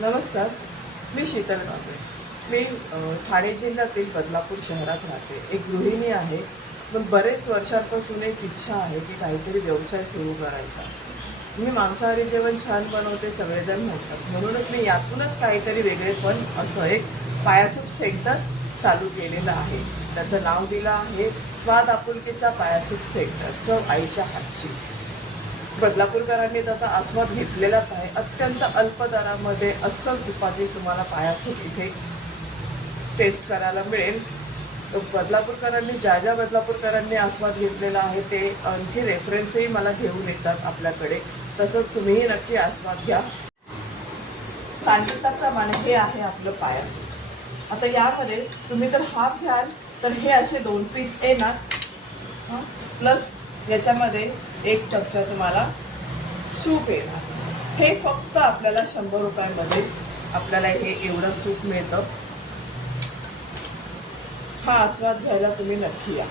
नमस्कार, मी शीतल कांबळे. मी ठाणे जिल्ह्यातील बदलापूर शहरात राहते. एक गृहिणी आहे. पण बरेच वर्षांपासून एक इच्छा आहे की काहीतरी व्यवसाय सुरू करायचा. मी मांसाहारी जेवण छान बनवते, सगळेजण म्हणतात. म्हणूनच मी यातूनच काहीतरी वेगळेपण असं एक पायासूप सेंटर चालू केलेलं आहे. त्याचं नाव दिलं आहे स्वाद आपुलकीचा पायासूप सेंटर, चव आईच्या हातची. बदलापूरकरांनी त्याचा आस्वाद घेतलेलाच आहे. अत्यंत अल्प दरामध्ये अस्सल तुपातील तुम्हाला पायासूप इथे टेस्ट करायला मिळेल. बदलापूरकरांनी ज्या बदलापूरकरांनी आस्वाद घेतलेला आहे ते आणखी रेफरन्सही मला घेऊन येतात आपल्याकडे. तसंच तुम्हीही नक्की आस्वाद घ्या. सांगितल्याप्रमाणे हे आहे आपलं पायासूप. आता यामध्ये तुम्ही जर हाफ घ्याल तर हे असे 2 पीस येणार, प्लस याच्यामध्ये 1 चमचा तुम्हाला सूप येणार. हे फक्त आपल्याला 100 रुपयामध्ये आपल्याला हे एवढं सूप मिळतं. हा आस्वाद घ्यायला तुम्ही नक्की या.